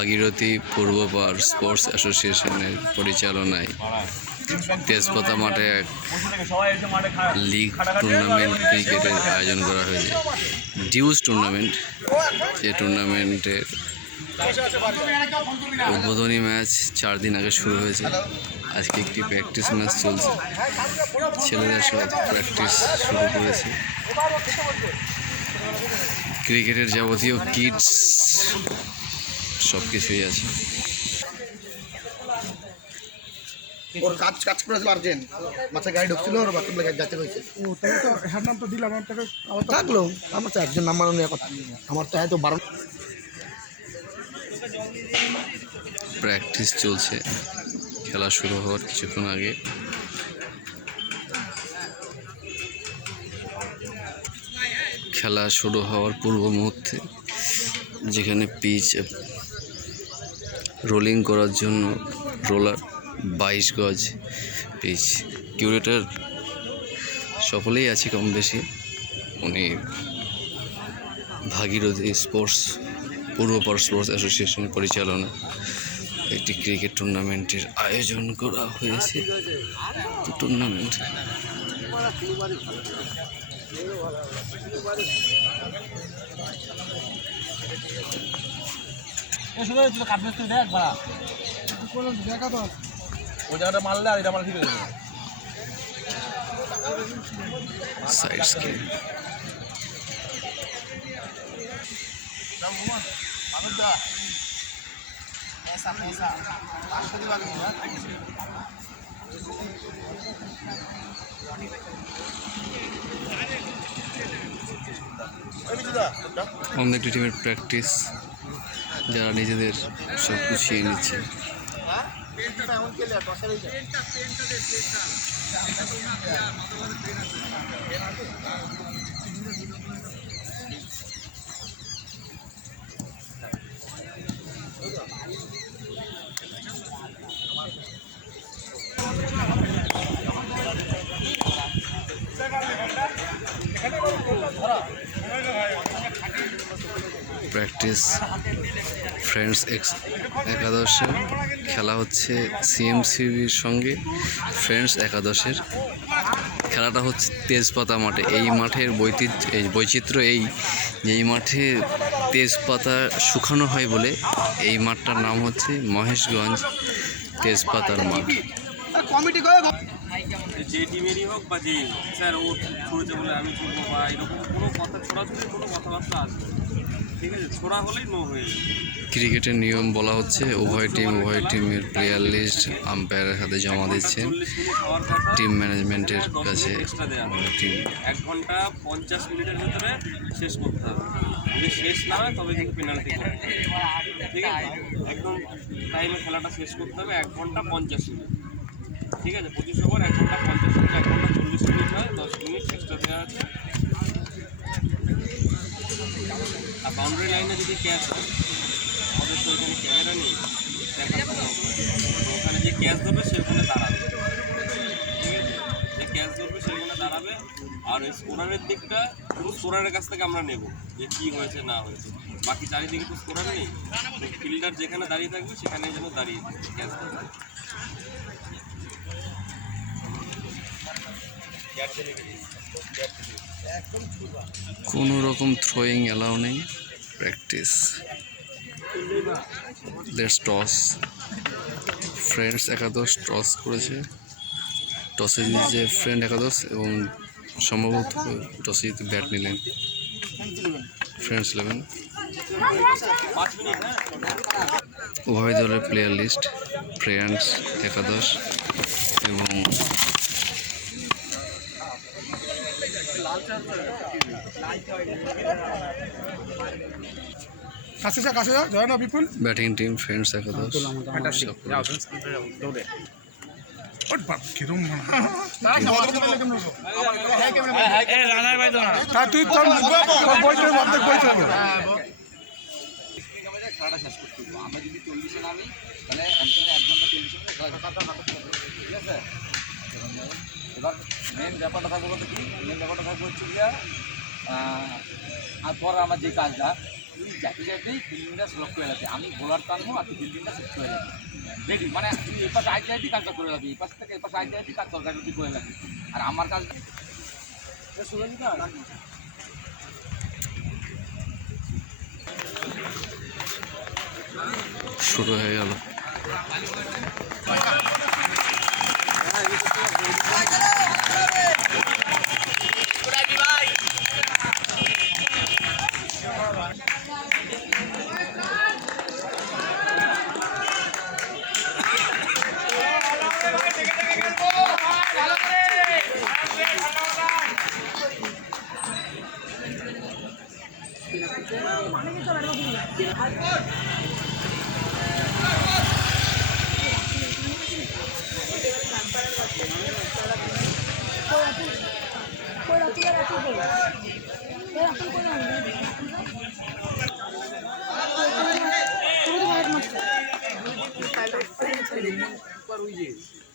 Bhagirathi পূর্বপাড় sports অ্যাসোসিয়েশনের পরিচালনায় তেজপাতা মাঠে এক লিগ টুর্নামেন্ট ক্রিকেটের আয়োজন করা হয়েছে। ডিউস টুর্নামেন্ট, যে টুর্নামেন্টের উদ্বোধনী ম্যাচ 4 দিন আগে শুরু হয়েছে। আজকে একটি প্র্যাকটিস ম্যাচ চলছে, ছেলেদের সব প্র্যাকটিস শুরু করেছে। ক্রিকেটের যাবতীয় কিটস সব কিছুই আছে। ওর কাজ করেছিল আর্জেন্ট, বাচ্চা গাড়ি ঢুকছিল, ওর বাচ্চা গাড়ি যাতে হয়েছে। ও তাহলে তো হ্যাঁ নাম তো দিলাম আপনাকে, থাকলো আমার তো একজন নাম্বার নেওয়ার কথা, আমার তো হয়তো 12। প্র্যাকটিস চলছে খেলা শুরু হওয়ার কিছুক্ষণ আগে। খেলা শুরু হওয়ার পূর্ব মুহূর্তে যেখানে পিচ রোলিং করার জন্য রোলার 22 গজ পিচ। কিউরেটর সকলেই আছে কম বেশি। উনি ভাগীরথী পূর্বপাড় স্পোর্টস অ্যাসোসিয়েশনের পরিচালনা একটি ক্রিকেট টুর্নামেন্টের আয়োজন করা হয়েছে। Tournament side screen. অন্য একটি টিমের প্র্যাকটিস, যারা নিজেদের সব গুছিয়ে নিচ্ছে। প্র্যাকটিস ফ্রেন্ডস একাদশে খেলা হচ্ছে সিএমসিবির সঙ্গে। ফ্রেন্ডস একাদশের খেলাটা হচ্ছে তেজপাতা মাঠে। এই মাঠের বৈচিত্র্য এই যে এই মাঠে তেজপাতা শুকানো হয় বলে এই মাঠটার নাম হচ্ছে মহেশগঞ্জ তেজপাতার মাঠ। যে টিমেরই হোক বা যেই হোক, স্যার ও ছুড়েছে বলে আমি ছুড়বো বা এরকম কোনো কথা, ছোড়াছুড়ি কোনো কথাবার্তা আসবে, ঠিক আছে? ছোড়া হলেই নো হয়ে যাবে। ক্রিকেটের নিয়ম বলা হচ্ছে উভয় টিমের প্লেয়ার লিস্ট আম্পায়ারের হাতে জমা দিচ্ছেন টিম ম্যানেজমেন্টের কাছে। টিম 1 ঘন্টা 50 মিনিটের ভিতরে শেষ করতে হবে। যদি শেষ না হয় তবে কিন্তু পেনাল্টি করতে হবে, ঠিক আছে? একদম টাইমে খেলাটা শেষ করতে হবে। 1 ঘন্টা 50 মিনিট, ঠিক আছে? 25 ওভার, 1 ঘন্টা 50 মিনিট, 1 ঘন্টা 40 মিনিট হয়, 10 মিনিট এক্সট্রা দেওয়া আছে। আর বাউন্ডারি লাইনে যদি ক্যাচ হয়, আমাদের তো ওখানে ক্যামেরা নেই, ওখানে যে ক্যাচ ধরবে সে ওখানে দাঁড়াবে, ঠিক আছে? যে ক্যাচ ধরবে সে ওখানে দাঁড়াবে। আর ওই স্কোরারের দিকটা পুরো স্কোরারের কাছ থেকে আমরা নেব যে কী হয়েছে না হয়েছে। বাকি চারিদিকে তো স্কোরার নেই, ফিল্ডার যেখানে দাঁড়িয়ে থাকবে সেখানে যেন দাঁড়িয়ে ক্যাচ ধরবে। কোনো রকম থ্রোয়িং অ্যালাউ নেই। Practice let's toss. ফ্রেন্ডস একাদশ টস করেছে। টসে জিতেছে ফ্রেন্ড একাদশ এবং সম্ভবত টসে জিতে ব্যাট নিলেন ফ্রেন্ডস 11। উভয় দলের প্লেয়ার লিস্ট ফ্রেন্ডস একাদশ এবং ব্যাটিং টিম ফ্রেন্ডস একাদশ। আমরা যদি 40-এ নামি তাহলে 1 ঘন্টা 40 মিনিট খেলা, ঠিক আছে? এবার মেন ব্যাপারটা থাকবে বলতে কি, মেন ব্যাপারটা থাকবে হচ্ছে গিয়া আর পরে আমার যে কাজটা যাতে যাতেই বিল্ডিংটা স্লপ করে যাবে, আমি বোলার টানবো আর বিল্ডিংটা শিফট করে যাবে রেডি, মানে তুমি এই পাশে আইতে আইতে কাজটা করে যাবে, এই পাশ থেকে এই পাশে আইতে আইতে কাজ দরকার যদি করে যাবে, আর আমার কাজ শুরু হয়ে গেল। Para